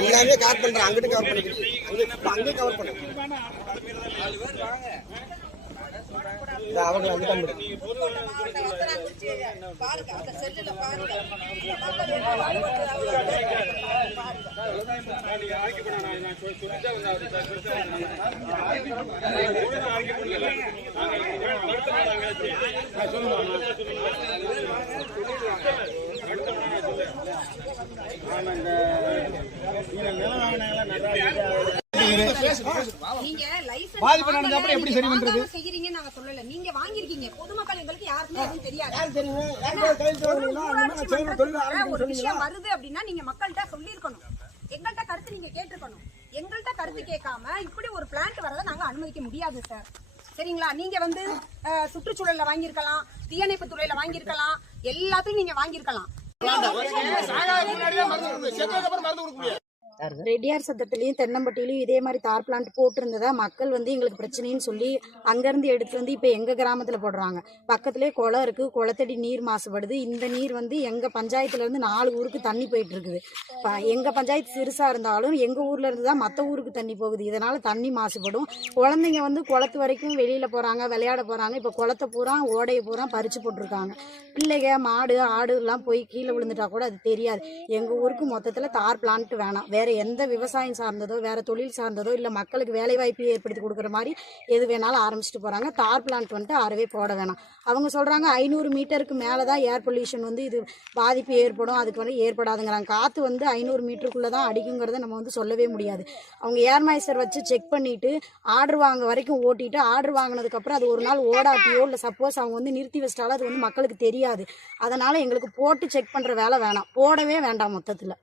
எல்லாமே கவர் பண்றேன். அங்கிட்டு கவர் பண்ணிக்கிட்டு அங்கே கவர் பண்ண அவங்க வந்து தம்பி நீங்க பாதிப்பு நடந்த அப்புறம் எப்படி சரி பண்றது செய்யறீங்கன்னு நாங்க சொல்லல. நீங்க வாங்கிருக்கீங்க. பொதுமக்கள் எங்களுக்கு யாருமே எதுவும் தெரியாது. ஒரு விஷயம் வருது அப்படின்னா நீங்க மக்கள்கிட்ட சொல்லிருக்கணும். எங்கள்கிட்ட கருத்து நீங்க கேட்டிருக்கணும். எங்கள்கிட்ட கருத்து கேட்காம இப்படி ஒரு பிளான்ட் வரதை நாங்க அனுமதிக்க முடியாது சார். சரிங்களா? நீங்க வந்து சுற்றுச்சூழல்ல வாங்கியிருக்கலாம், தீயணைப்பு துறையில வாங்கியிருக்கலாம், எல்லாத்தையும் நீங்க வாங்கியிருக்கலாம். ரெட்டியார் சத்திரத்திலையும் தென்னம்பட்டியிலையும் இதே மாதிரி தார் பிளான்ட் போட்டிருந்ததா மக்கள் வந்து எங்களுக்கு பிரச்சனைன்னு சொல்லி அங்கேருந்து எடுத்துட்டு வந்து இப்போ எங்கள் கிராமத்தில் போடுறாங்க. பக்கத்துலேயே குளம் இருக்குது, குளத்தடி நீர் மாசுபடுது. இந்த நீர் வந்து எங்கள் பஞ்சாயத்துலேருந்து 4 ஊருக்கு தண்ணி போயிட்டு இருக்குது. எங்கள் பஞ்சாயத்து சிறுசாக இருந்தாலும் எங்கள் ஊரில் இருந்து தான் மற்ற ஊருக்கு தண்ணி போகுது. இதனால் தண்ணி மாசுபடும். குழந்தைங்க வந்து குளத்து வரைக்கும் வெளியில் போகிறாங்க, விளையாட போகிறாங்க. இப்போ குளத்தை பூரா ஓடையை பூரா பறித்து போட்டிருக்காங்க. பிள்ளைங்க மாடு ஆடு எல்லாம் போய் கீழே விழுந்துட்டா கூட அது தெரியாது. எங்கள் ஊருக்கு மொத்தத்தில் தார் பிளான்ட் வேணாம். வேற எந்த விவசாயம் சார்ந்ததோ வேற தொழில் சார்ந்ததோ இல்லை மக்களுக்கு வேலை வாய்ப்பு ஏற்படுத்தி கொடுக்குற மாதிரி எது வேணாலும் ஆரம்பிச்சுட்டு போறாங்க. தார் பிளான்ட் வந்துட்டு அறவே போட வேணாம். அவங்க சொல்றாங்க 500 மீட்டருக்கு மேலே தான் ஏர் பொல்யூஷன் வந்து இது பாதிப்பு ஏற்படும், அதுக்கு வந்து ஏற்படாதுங்கிறாங்க. காற்று வந்து 500 மீட்டருக்குள்ளே தான் அடிக்குங்கிறத நம்ம வந்து சொல்லவே முடியாது. அவங்க ஏர் மாய்ச்சர் வச்சு செக் பண்ணிட்டு ஆர்டர் வாங்க வரைக்கும் ஓட்டிட்டு ஆர்டர் வாங்கினதுக்கப்புறம் அது ஒரு நாள் ஓடாட்டியோ இல்லை சப்போஸ் அவங்க வந்து நிறுத்தி வச்சிட்டாலும் அது வந்து மக்களுக்கு தெரியாது. அதனால எங்களுக்கு போட்டு செக் பண்ணுற வேலை வேணாம், போடவே வேண்டாம் மொத்தத்தில்.